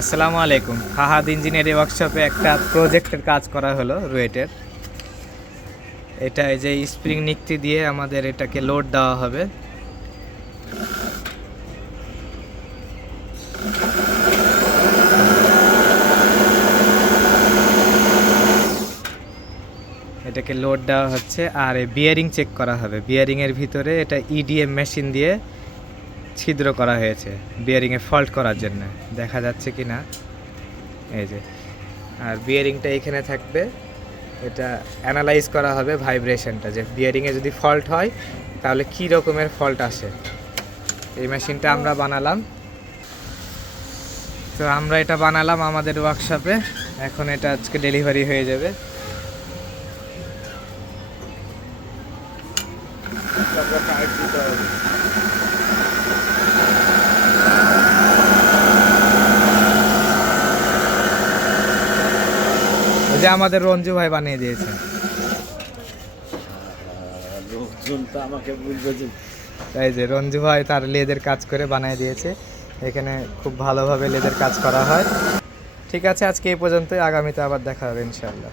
আসসালামু আলাইকুম। ফাহাদ ইঞ্জিনিয়ারিং ওয়ার্কশপে একটা প্রজেক্টের কাজ করা হলো রুয়েটের। এটা এই যে স্প্রিং নিক্তি দিয়ে আমাদের এটাকে লোড দেওয়া হবে। এটাকে লোড দেওয়া হচ্ছে আর এই বিয়ারিং চেক করা হবে। বিয়ারিংয়ের ভিতরে এটা ইডিএম মেশিন দিয়ে ছিদ্র করা হয়েছে বিয়ারিংয়ে ফল্ট করার জন্য। দেখা যাচ্ছে কি না এই যে, আর বিয়ারিংটা এখানে থাকবে। এটা অ্যানালাইজ করা হবে ভাইব্রেশনটা, যে বিয়ারিংয়ে যদি ফল্ট হয় তাহলে কী রকমের ফল্ট আসে। এই মেশিনটা আমরা বানালাম। তো আমরা এটা বানালাম আমাদের ওয়ার্কশপে। এখন এটা আজকে ডেলিভারি হয়ে যাবে। ওই যে আমাদের রঞ্জু ভাই বানিয়ে দিয়েছে। তাই যে রঞ্জু ভাই তার লেদের কাজ করে বানিয়ে দিয়েছে। এখানে খুব ভালোভাবে লেদের কাজ করা হয়। ঠিক আছে, আজকে এই পর্যন্তই। আগামীতে আবার দেখা হবে ইনশাআল্লাহ।